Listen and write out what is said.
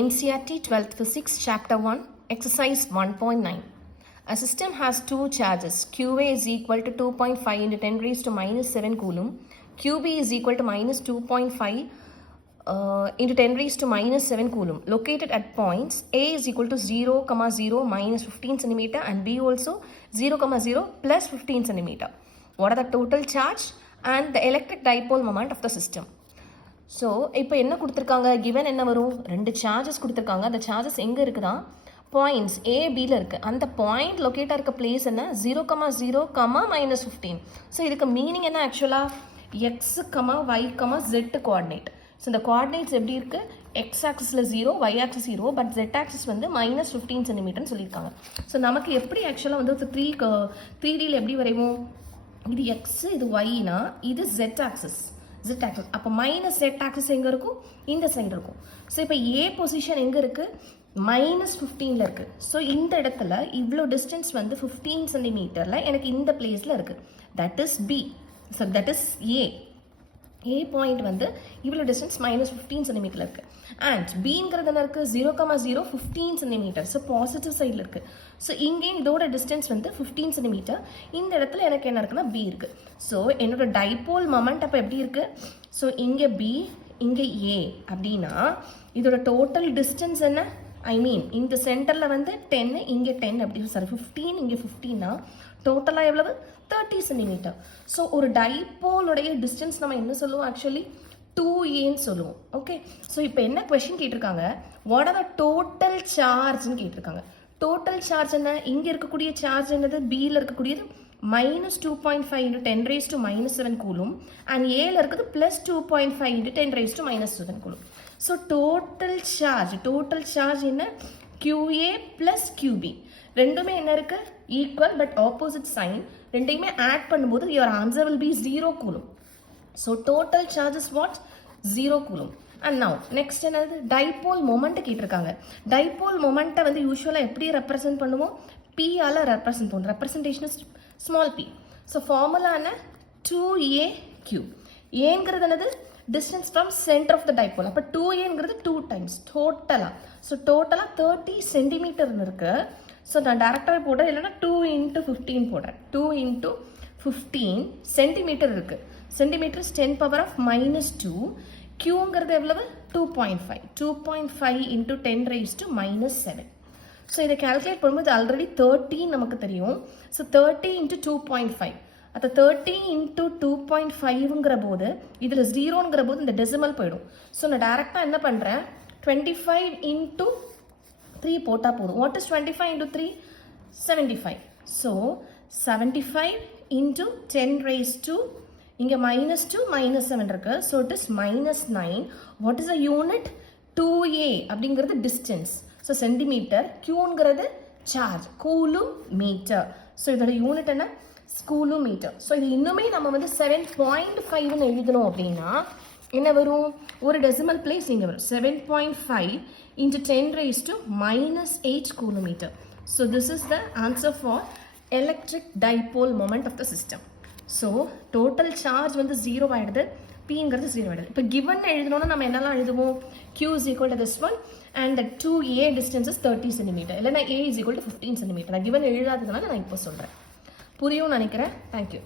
NCERT 12th Physics Chapter 1 Exercise 1.9. A system has two charges. QA is equal to 2.5 into 10 raised to minus 7 coulomb. QB is equal to minus 2.5 into 10 raised to minus 7 coulomb. Located at points A is equal to 0, 0 minus 15 centimeter and B also 0, 0 plus 15 centimeter. What are the total charge and the electric dipole moment of the system? So இப்போ என்ன கொடுத்துருக்காங்க, given என்ன வரும், ரெண்டு charges கொடுத்துருக்காங்க. அந்த charges எங்கே இருக்குதா, பாயிண்ட்ஸ் ஏபியில் இருக்குது. அந்த பாயிண்ட் லொக்கேட்டாக இருக்க பிளேஸ் என்ன, 0, 0, minus 15. ஸோ இதுக்கு மீனிங் என்ன, ஆக்சுவலாக X, Y, Z coordinate. So இந்த கோஆர்டினேட்ஸ் எப்படி இருக்குது, எக்ஸ் ஆக்சிஸில் 0, Y axis 0, but Z axis வந்து minus 15 சென்டிமீட்டர்னு சொல்லியிருக்காங்க. ஸோ நமக்கு எப்படி ஆக்சுவலாக வந்து 3Dயில் எப்படி வரைவோம், இது எக்ஸ், இது ஒய்னா, இது ஜெட் ஆக்சிஸ். Z axis. அப்போ மைனஸ் Z axis எங்கே இருக்கும், இந்த சைடு இருக்கும். ஸோ இப்போ A பொசிஷன் எங்கே இருக்குது, minus 15ல் இருக்குது. ஸோ இந்த இடத்துல இவ்வளோ டிஸ்டன்ஸ் வந்து 15 சென்டிமீட்டரில் எனக்கு இந்த பிளேஸில் இருக்குது. That is B. So that is A point வந்து இவ்வளோ டிஸ்டன்ஸ் minus 15 சென்டிமீட்டரில் இருக்குது. அண்ட் Bங்கிறது என்ன இருக்குது, 0, 0, 15 சென்டிமீட்டர். ஸோ பாசிட்டிவ் சைடில் இருக்குது. ஸோ இங்கேயும் இதோட டிஸ்டன்ஸ் வந்து 15 சென்டிமீட்டர். இந்த இடத்துல எனக்கு என்ன இருக்குன்னா B இருக்குது. ஸோ என்னோட டைபோல் மொமெண்ட் அப்போ எப்படி இருக்குது, ஸோ இங்கே B, இங்கே A அப்படின்னா இதோட டோட்டல் டிஸ்டன்ஸ் என்ன, ஐ மீன் இந்த சென்டரில் வந்து 10, இங்கே 10 அப்படி, சாரி 15, இங்கே 15னா டோட்டலாக எவ்வளவு, 30 சென்டிமீட்டர். ஸோ ஒரு டைபோலுடைய டிஸ்டன்ஸ் நம்ம என்ன சொல்லுவோம், ஆக்சுவலி 2Aன்னு சொல்லுவோம். ஓகே, ஸோ இப்போ என்ன கொஸ்டின் கேட்டிருக்காங்க, வாட் ஆர் த டோட்டல் சார்ஜ்னு கேட்டிருக்காங்க. டோட்டல் சார்ஜ் என்ன, இங்கே இருக்கக்கூடிய சார்ஜ் என்னது, பியில் இருக்கக்கூடியது minus 2.5 into 10 raised to minus 7 coulomb and Aல இருக்குது plus 2.5 into 10 raised to minus 7 coulomb. So total charge என்ன, QA plus QB. ரெண்டுமே என்ன இருக்கு, equal but opposite sign. ரெண்டையுமே add பண்ணும்போது your answer will be 0 coulomb. So total charge is what, 0 coulomb. And now next என்னது, dipole moment கேட்டிருக்காங்க. Dipole மொமெண்ட்டை வந்து யூஸ்வலாக எப்படி ரெப்ரசென்ட் பண்ணுவோம், P ஆல ரெப்ரசென்ட் பண்ணுவோம். Representation is small p. So formula என்ன, 2AQ. ஏங்கிறது என்னது, distance from center of the dipole. அப்போ 2Aங்கிறது 2 times டோட்டலாக. ஸோ டோட்டலாக 30 சென்டிமீட்டர்னு இருக்கு. ஸோ நான் டேரக்டாகவே போடுறேன், இல்லைன்னா 2 into 15 போடுறேன். 2 into 15 சென்டிமீட்டர் இருக்கு. Centimetre 10 power of minus 2. Qங்கிறது எவ்வளவு, 2.5 into 10 raised to minus 7. So இதை கால்குலேட் பண்ணும்போது ஆல்ரெடி 13 நமக்கு தெரியும். ஸோ 30 into 2.5, அப்போ 30 into 2.5ங்கிற போது இதில் 0ங்கிற போது இந்த டெசிமல் போயிடும். ஸோ நான் டேரெக்டாக என்ன பண்ணுறேன், 25 into 3 போட்டால் போதும். What is 25 into 3, 75. So 75 into 10 raised to, இங்கே minus 2, minus 7 இருக்கு. So it is minus 9. What is a unit, 2A அப்படிங்கிறது டிஸ்டன்ஸ். ஸோ சென்டிமீட்டர், Qங்கிறது சார்ஜ், கூலும் மீட்டர். ஸோ இதோட யூனிட் என்ன, கூலும் மீட்டர். ஸோ இது இன்னுமே நம்ம வந்து 7.5ன்னு எழுதணும் அப்படின்னா என்ன வரும், ஒரு டெசிமல் பிளேஸ் இங்கே வரும். 7.5 into 10 raised to minus 8 coulometer. So this is the answer for electric dipole moment of the system. So total charge வந்து 0 ஆகிடுது, Pங்கிறது 0 ஆகிடுது. இப்போ கிவன் எழுதணும்னா நம்ம என்னெல்லாம் எழுதுவோம், Q is equal to this one and the 2A distance is 30 centimeter. இல்லைனா A is equal to 15 centimeter. நான் கிவன் எழுதாததுனால நான் இப்போ சொல்கிறேன். புரியும்னு நினைக்கிறேன். தேங்க்யூ.